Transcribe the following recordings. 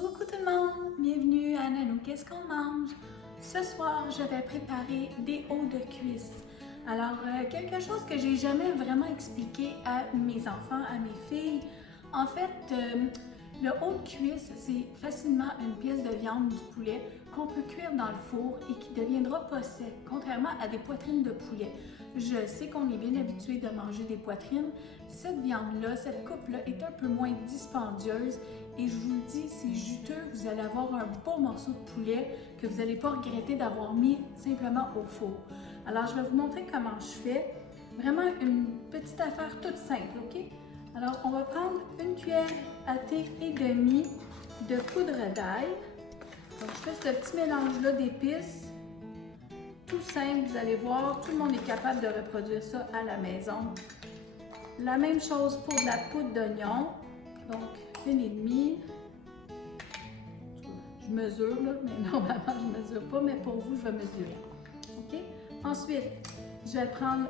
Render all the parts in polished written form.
Coucou tout le monde, bienvenue à Nanou Qu'est-ce qu'on mange? Ce soir, je vais préparer des hauts de cuisse. Alors, quelque chose que j'ai jamais vraiment expliqué à mes enfants, à mes filles. En fait, le haut de cuisse, c'est facilement une pièce de viande du poulet qu'on peut cuire dans le four et qui ne deviendra pas sec, contrairement à des poitrines de poulet. Je sais qu'on est bien habitué de manger des poitrines. Cette viande-là, cette coupe-là est un peu moins dispendieuse et je vous le dis, c'est juteux. Vous allez avoir un beau morceau de poulet que vous n'allez pas regretter d'avoir mis simplement au four. Alors, je vais vous montrer comment je fais. Vraiment une petite affaire toute simple, OK? Alors, on va prendre une cuillère à thé et demie de poudre d'ail. Donc, je fais ce petit mélange-là d'épices. Tout simple, vous allez voir, tout le monde est capable de reproduire ça à la maison. La même chose pour de la poudre d'oignon. Donc, une et demie. Je mesure, là, mais normalement, je ne mesure pas, mais pour vous, je vais mesurer. OK? Ensuite, je vais prendre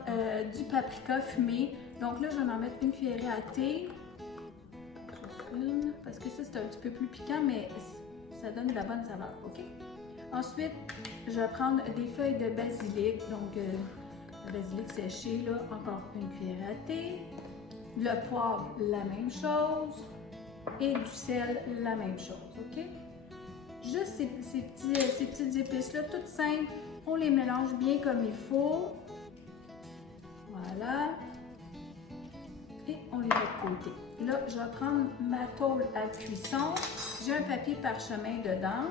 du paprika fumé. Donc là, je vais en mettre une cuillerée à thé. Juste une, parce que ça, c'est un petit peu plus piquant, mais ça donne de la bonne saveur. OK? Ensuite, je vais prendre des feuilles de basilic. Donc, le basilic séché, là, encore une cuillerée à thé. Le poivre, la même chose. Et du sel, la même chose. OK? Juste ces petites épices-là, toutes simples. On les mélange bien comme il faut. Voilà. Et on les met de côté. Là, je vais prendre ma tôle à cuisson. J'ai un papier parchemin dedans.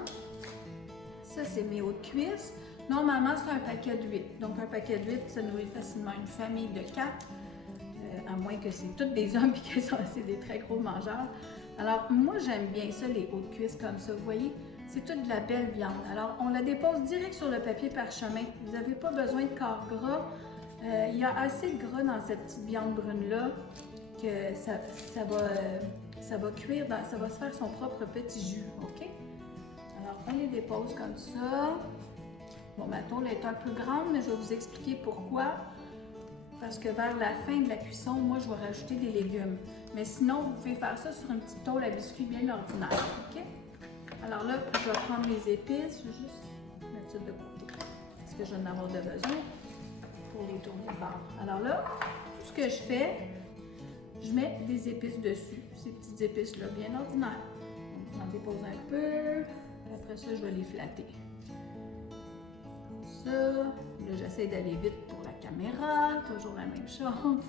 Ça, c'est mes hauts de cuisse. Normalement, c'est un paquet de 8. Donc, un paquet de 8, ça nourrit facilement une famille de 4. À moins que c'est tous des hommes et que c'est des très gros mangeurs. Alors, moi, j'aime bien ça, les hauts de cuisse comme ça. Vous voyez, c'est toute de la belle viande. Alors, on la dépose direct sur le papier parchemin. Vous n'avez pas besoin de corps gras. Il y a assez de gras dans cette petite viande brune-là que ça va cuire, ça va se faire son propre petit jus, OK? Alors, on les dépose comme ça. Bon, ma tôle est un peu grande, mais je vais vous expliquer pourquoi. Parce que vers la fin de la cuisson, moi, je vais rajouter des légumes. Mais sinon, vous pouvez faire ça sur une petite tôle à biscuits bien ordinaire, OK? Alors là, je vais prendre mes épices. Je vais juste mettre ça de côté. Parce que je vais en avoir de besoin pour les tourner de bord. Alors là, tout ce que je fais, je mets des épices dessus. Ces petites épices-là, bien ordinaires. Donc, j'en dépose un peu. Après ça, je vais les flatter. Comme ça. Là, j'essaie d'aller vite pour la caméra. Toujours la même chose.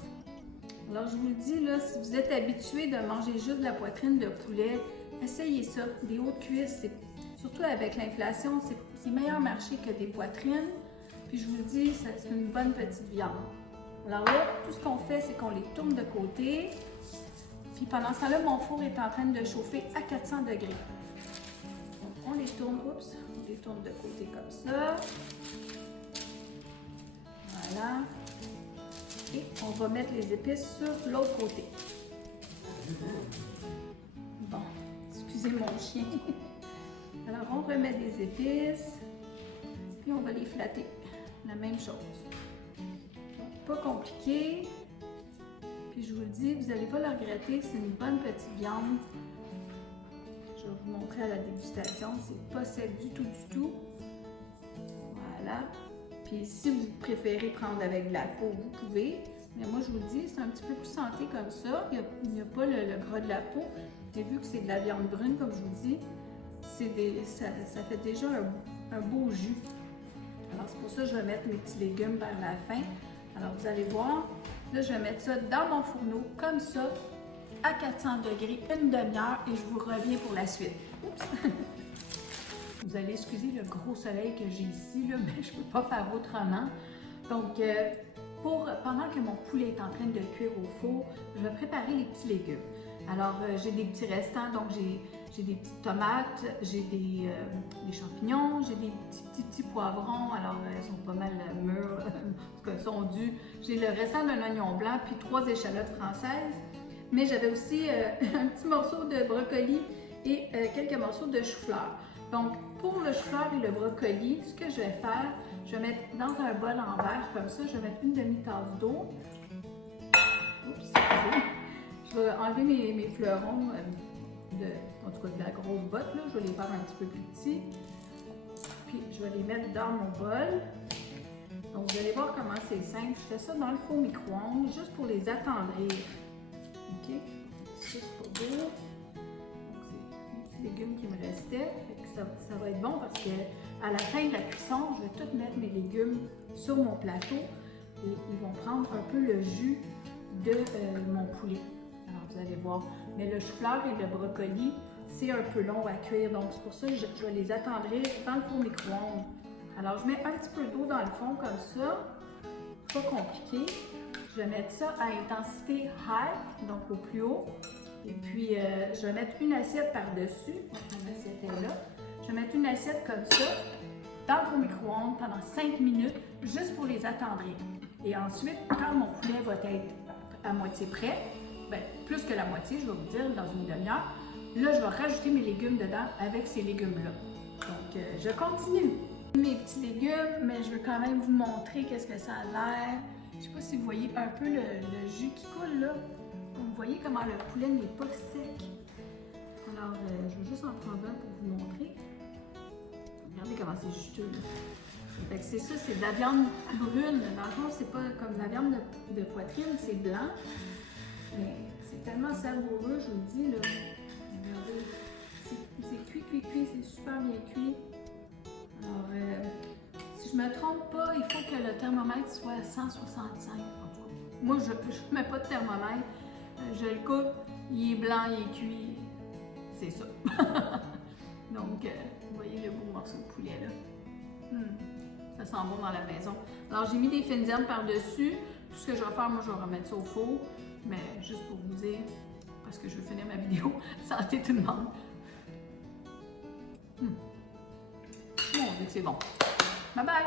Alors, je vous le dis, là, si vous êtes habitué de manger juste de la poitrine de poulet, essayez ça. Des hauts de cuisse, surtout avec l'inflation, c'est meilleur marché que des poitrines. Puis je vous le dis, c'est une bonne petite viande. Alors là, tout ce qu'on fait, c'est qu'on les tourne de côté. Puis pendant ce temps-là, mon four est en train de chauffer à 400 degrés. Donc, on les tourne, on les tourne de côté comme ça. Voilà. Et on va mettre les épices sur l'autre côté. Bon, excusez mon chien. Alors, on remet des épices, puis on va les flatter. La même chose. Donc, pas compliqué. Puis je vous le dis, vous n'allez pas le regretter, c'est une bonne petite viande. Je vais vous montrer à la dégustation, c'est pas sec du tout. Voilà. Puis si vous préférez prendre avec de la peau, vous pouvez. Mais moi, je vous le dis, c'est un petit peu plus santé comme ça. Il n'y a pas le gras de la peau. Et vu que c'est de la viande brune, comme je vous dis, ça fait déjà un beau jus. Alors, c'est pour ça que je vais mettre mes petits légumes vers la fin. Alors, vous allez voir, là, je vais mettre ça dans mon fourneau, comme ça, à 400 degrés, une demi-heure, et je vous reviens pour la suite. Oups! Vous allez excuser le gros soleil que j'ai ici, là, mais je ne peux pas faire autrement. Donc, pendant que mon poulet est en train de cuire au four, je vais préparer les petits légumes. Alors, j'ai des petits restants, donc j'ai des petites tomates, j'ai des champignons, j'ai des petits poivrons, alors elles sont pas mal mûres, en tout cas, sont durs. J'ai le restant d'un oignon blanc, puis 3 échalotes françaises. Mais j'avais aussi un petit morceau de brocoli et quelques morceaux de chou-fleur. Donc, pour le chou-fleur et le brocoli, ce que je vais faire, je vais mettre dans un bol en verre, comme ça, je vais mettre une demi-tasse d'eau. Oups, excusez. Je vais enlever mes fleurons en tout cas de la grosse botte, là. Je vais les faire un petit peu plus petits. Puis je vais les mettre dans mon bol. Donc vous allez voir comment c'est simple. Je fais ça dans le four micro-ondes juste pour les attendrir. OK? Ça, c'est pas beau. Donc c'est les petits légumes qui me restaient. Ça va être bon parce que à la fin de la cuisson, je vais tout mettre mes légumes sur mon plateau et ils vont prendre un peu le jus de mon poulet. Alors vous allez voir. Mais le chou-fleur et le brocoli, c'est un peu long à cuire. Donc c'est pour ça que je vais les attendrir dans le four micro-ondes. Alors je mets un petit peu d'eau dans le fond comme ça. Pas compliqué. Je vais mettre ça à intensité high, donc au plus haut. Et puis je vais mettre une assiette par-dessus. Mon assiette est là. Je vais mettre une assiette comme ça dans le four micro-ondes pendant 5 minutes, juste pour les attendrir. Et ensuite, quand mon poulet va être à moitié prêt, ben, plus que la moitié, je vais vous dire, dans une demi-heure, là, je vais rajouter mes légumes dedans avec ces légumes-là. Donc, je continue. Mes petits légumes, mais je veux quand même vous montrer qu'est-ce que ça a l'air. Je ne sais pas si vous voyez un peu le jus qui coule, là. Vous voyez comment le poulet n'est pas sec. Alors, je vais juste en prendre un pour vous montrer. Regardez comment c'est juteux. Fait que c'est ça, c'est de la viande brune. Dans le fond, c'est pas comme la viande de poitrine, c'est blanc. Mais c'est tellement savoureux, je vous le dis, là. Regardez, c'est cuit, c'est super bien cuit. Alors, si je me trompe pas, il faut que le thermomètre soit à 165. En tout cas, moi, je ne mets pas de thermomètre. Je le coupe, il est blanc, il est cuit. C'est ça. Donc, vous voyez le beau morceau de poulet là. Ça sent bon dans la maison. Alors, j'ai mis des fines herbes par-dessus. Tout ce que je vais faire, moi, je vais remettre ça au four. Mais juste pour vous dire, parce que je veux finir ma vidéo, santé tout le monde. Mon Dieu, c'est bon. Bye bye!